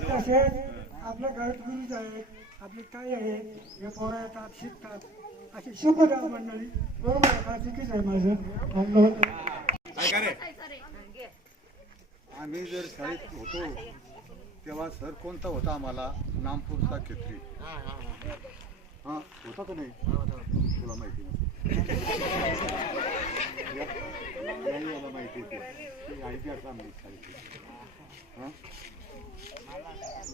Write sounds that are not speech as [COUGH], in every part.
तसे आपल्या घरात गुरुज आहेत? आपले काय आहे हे पोरं येतात शिकतात. अशी शिकवतात मंडळी. बरोबर का? चुकीच आहे माझं. आम्ही जर शाळेत होतो तेव्हा सर कोणता होता आम्हाला? नामपूरचा खेत्री हा होता तो नाही? तुला माहिती नाही माहिती आहे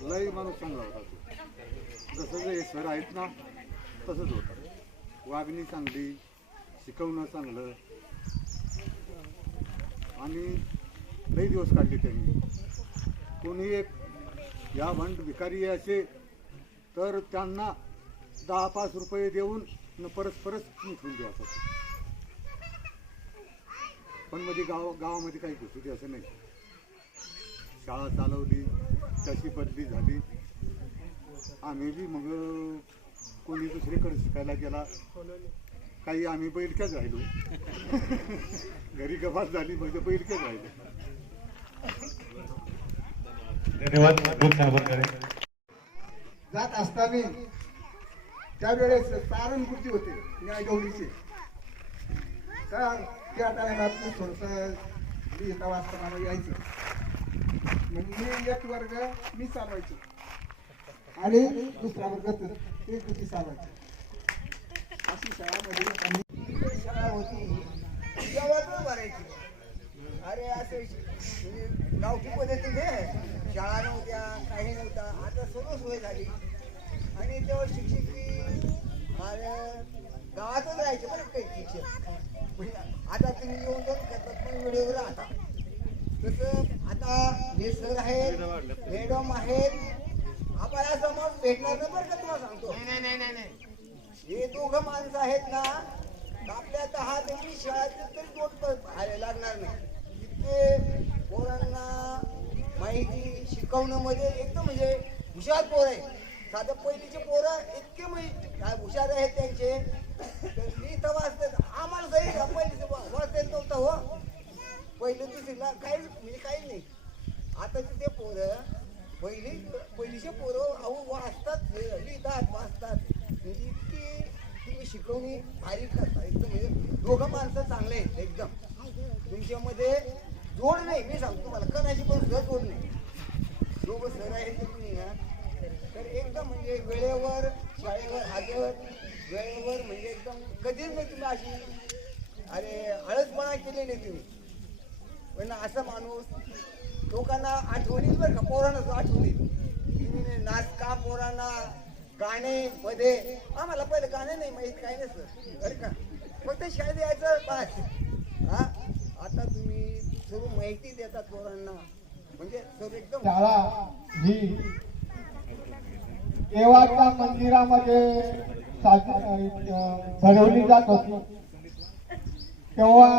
लय माणूस चांगला होता. तो जसं जे सर आहेत ना तसंच होतं. वागणी चांगली शिकवणं चांगलं आणि लई दिवस काढले त्यांनी. कोणी एक या भंड भिकारी असे तर त्यांना दहा पाच रुपये देऊन न परत परत मिटवून द्यायचं पण मध्ये गाव गावामध्ये काही घुसू दे असं नाही. शाळा चालवली तशी बदली झाली. आम्ही बी मग कोणी दुसरीकडे शिकायला गेला. काही आम्ही बैलक्याच राहिलो. [LAUGHS] घरी गपास झाली म्हणजे बैलक्याच राहिलो. धन्यवाद. जात असताना त्यावेळेस सारण पारणकृती होते न्यायगौरीचे तर त्या टायमात मी थोडंसं मी वाचताना यायचं. मग म्हणजे मी एक वर्ग मी चालवायचो. आणि दुसरा वर्ग ते ते कृती चालवायचे. अशी शाळामध्ये आम्ही शाळा होती. जेवण भरायची. अरे असं म्हणजे गावठी पद्धतीने शाळा नव्हत्या काही नव्हत्या आता सर्व सोय झाली. आणि तेव्हा शिक्षक गावातच राहायचे बरं काही म्हणजे आता तुम्ही येऊन जाऊन करतात पण व्हिडिओ राहता तसं आता हे सर आहेत मॅडम आहेत. आपल्याला समोर भेटणार नाही बरं का तुम्हाला सांगतो. नाही नाही नाही नाही हे दोघं माणसं आहेत ना आपल्या दहा त्यांची शाळेत तरी दोन लागणार नाही. इतके पोरांना माहिती शिकवणं मध्ये एकदम म्हणजे हुशार पोर आहे. साधं पहिलीचे पोरं इतके म्हणजे हुशार आहेत त्यांचे. तर मी तर वाचते आम्हाला जरी पहिलीचे वाचता येत नव्हतं हो. पहिलं दुसरीला काहीच म्हणजे काही नाही. आताचे ते पोरं पहिली पहिलीचे पोरं अहो वाचतात. लिहितात वाचतात. म्हणजे इतकी तुम्ही शिकवणी भारी करता एकदम म्हणजे दोघं माणसं चांगले आहेत एकदम. तुमच्यामध्ये जोड नाही मी सांगतो तुम्हाला. कणाची पण सुद्धा जोड नाही. दोघं सर आहेत तुम्ही ना तर एकदम म्हणजे वेळेवर शाळेवर हजर वेळेवर म्हणजे एकदम कधीच नाही तुम्ही अशी अरे आळसपणा केली नाही तुम्ही. पण असा माणूस लोकांना आठवणीत बरं का पोरांना आठवणीत. तुम्ही नाचका पोरांना गाणे मध्ये? आम्हाला पहिले गाणे नाही माहीत काही नाही सर बरं का. फक्त शाळेत यायचं बस. हा? आता तुम्ही सर्व माहिती देतात पोरांना. म्हणजे सर्व एकदम शाळा ही देवाच्या मंदिरामध्ये भरवली जात होती. तेव्हा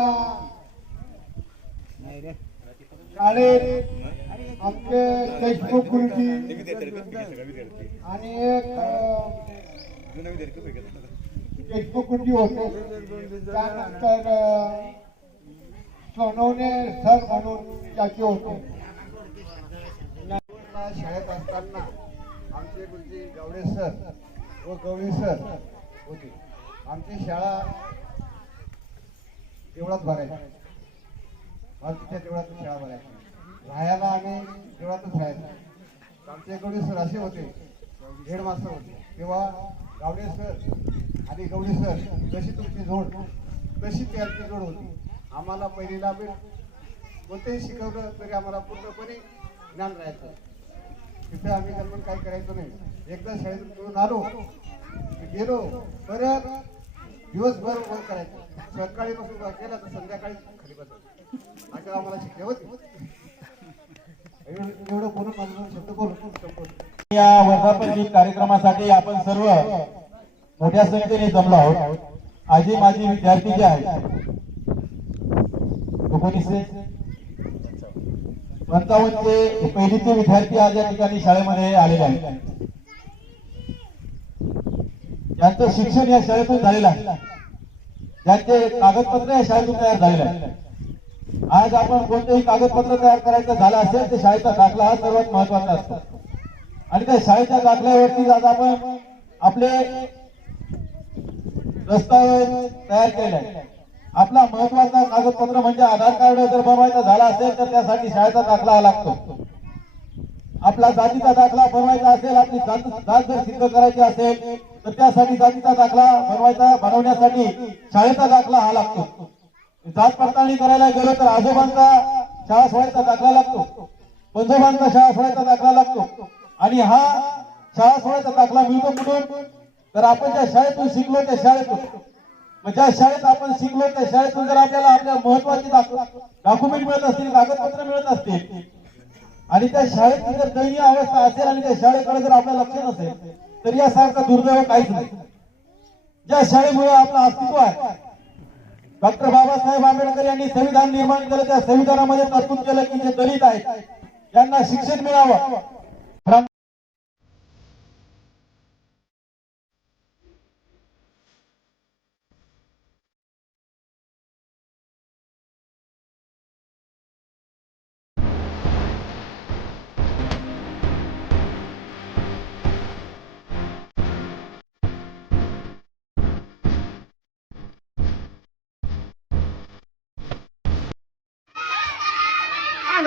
शाळेत आमचे देशमुख गुरुजी आणि एक देशमुख गुरुजी होते. त्यानंतर सोनवणे सर म्हणून त्याचे होते. शाळेत असताना म्हणजे गुरुजी गावडे सर. हो, व गवळी सर. होते आमची शाळा देवळात भरायची भारतीच्या देवळात शाळा भरायची राहायला आम्ही देवळातच राहायचो. आमचे गवडे सर असे होते. हेडमास्टर होते. तेव्हा गावडे सर आणि गवळी सर जशी तुमची जोड? तशी त्यांची जोड होती? आम्हाला पहिलीला बी कोणतेही शिकवलं तरी आम्हाला पूर्णपणे ज्ञान राहायचं. तिथे आम्ही त्यांना काही करायचं नाही. एकदा शाळेत मिळून आलो गेलो परत दिवसभर वर्क करायचं. सकाळी पासून वर केला तर संध्याकाळी खाली बसायचं. असं आम्हाला शिकले होते. एवढं बोलून माझं शब्द बोलून या वर्धापन कार्यक्रमासाठी आपण सर्व मोठ्या संख्येने जमलो आहोत. आजी माझी विद्यार्थी जे आहेत एकोणीसशे पंचावन्नचे पहिलीचे विद्यार्थी आज या ठिकाणी शाळेमध्ये आलेले आहेत. त्यांचं शिक्षण या शाळेतून झालेलं आहे. ज्यांचे कागदपत्र या शाळेतून तयार झालेले आहे. आज आपण कोणतेही कागदपत्र तयार करायचं झालं असेल तर शाळेचा दाखला हा सर्वात महत्त्वाचा असतो. आणि त्या शाळेच्या दाखल्यावरती आज आपण आपले दस्तावेज तयार केले आहे. आपला महत्त्वाचा कागदपत्र म्हणजे आधार कार्ड जर बनवायचा झाला असेल तर त्यासाठी शाळेचा दाखला हा लागतो. आपला जातीचा दाखला बनवायचा असेल आपली जात जात जर सिद्ध करायची असेल तर त्यासाठी जातीचा दाखला बनवायचा बनवण्यासाठी शाळेचा दाखला हा लागतो. जात पडताळणी करायला गेलो तर आजोबांचा शाळा सोडायचा दाखला लागतो. पंजोबांचा शाळा सोडायचा दाखला लागतो. आणि हा शाळा सोडायचा दाखला मिळतो कुठून? तर आपण ज्या शाळेतून शिकलो त्या शाळेतून. मग ज्या शाळेत आपण शिकलो त्या शाळेतून जर आपल्याला आपल्या महत्त्वाचे डॉक्युमेंट मिळत असतील कागदपत्र मिळत असतील आणि त्या शाळेची जर दयनीय अवस्था असेल आणि त्या शाळेकडे जर आपलं लक्ष नसेल तर यासारखा दुर्दैव काहीच नाही. ज्या शाळेमुळे आपलं अस्तित्व आहे डॉक्टर बाबासाहेब आंबेडकर यांनी संविधान निर्माण केलं त्या संविधानामध्ये तरतूद केलं की जे दलित आहेत यांना शिक्षण मिळावं.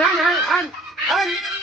एक आणि दोन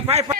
पाय पाय